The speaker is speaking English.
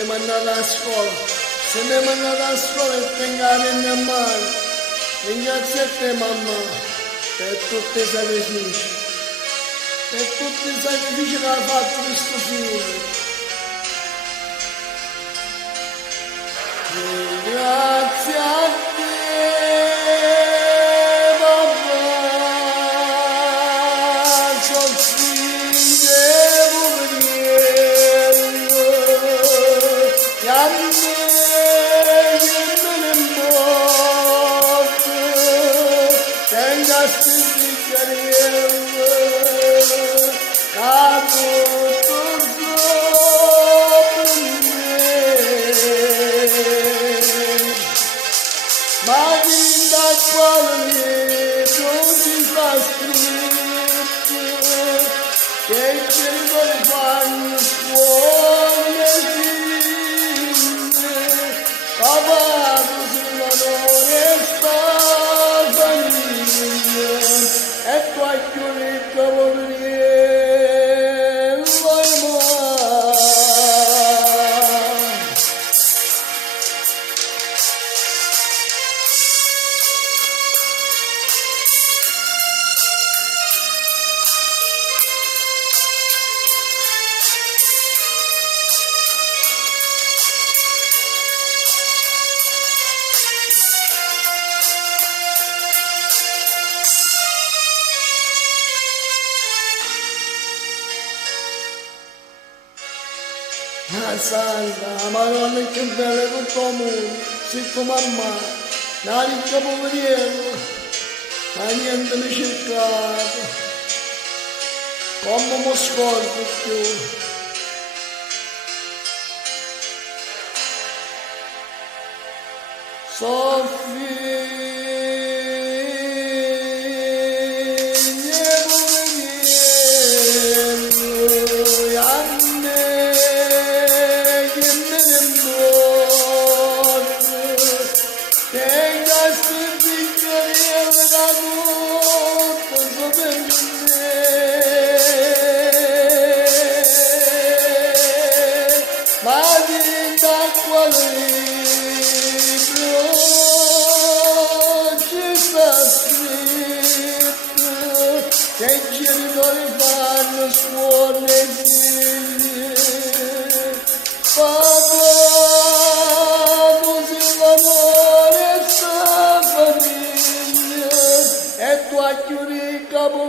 mi mandata a scuola, se mi mandata a scuola e tengo la penna in mano, ringrazio a te mamma per tutti i sacrifici, per tutti i sacrifici che hai fatto per sto figlio. Grazie a te, mamma, sono figlio poveriello, e a me che me ne morto, tengo a sti bicchieriello, a tutto sopra me. Ma da quale non si fa scritto che il cielo fanno suone fine, capato sulla onesta famiglia e qualche ricca poveriello mai. Ah, santa, Madonna che bella tutto il mondo, sicco mamma, la ricca poveriello, ma niente mi cercato, come mi scordo più. Che i genitori fanno suone figli, papà, così l'amore sta famiglia, e tu a chiudere i capo